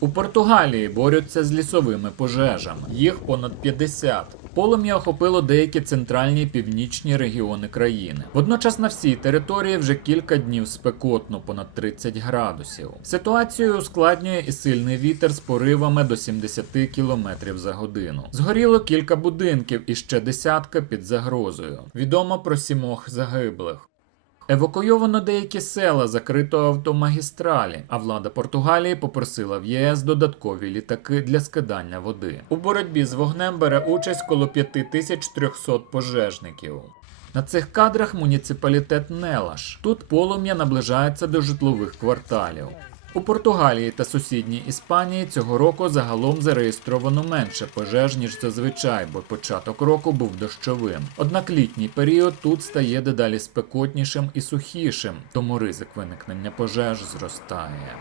У Португалії борються з лісовими пожежами. Їх понад 50. Полум'я охопило деякі центральні і північні регіони країни. Водночас на всій території вже кілька днів спекотно, понад 30 градусів. Ситуацію ускладнює і сильний вітер з поривами до 70 км за годину. Згоріло кілька будинків і ще десятка під загрозою. Відомо про сімох загиблих. Евакуйовано деякі села, закрито автомагістралі, а влада Португалії попросила в ЄС додаткові літаки для скидання води. У боротьбі з вогнем бере участь коло 5300 пожежників. На цих кадрах муніципалітет Нелаш. Тут полум'я наближається до житлових кварталів. У Португалії та сусідній Іспанії цього року загалом зареєстровано менше пожеж, ніж зазвичай, бо початок року був дощовим. Однак літній період тут стає дедалі спекотнішим і сухішим, тому ризик виникнення пожеж зростає.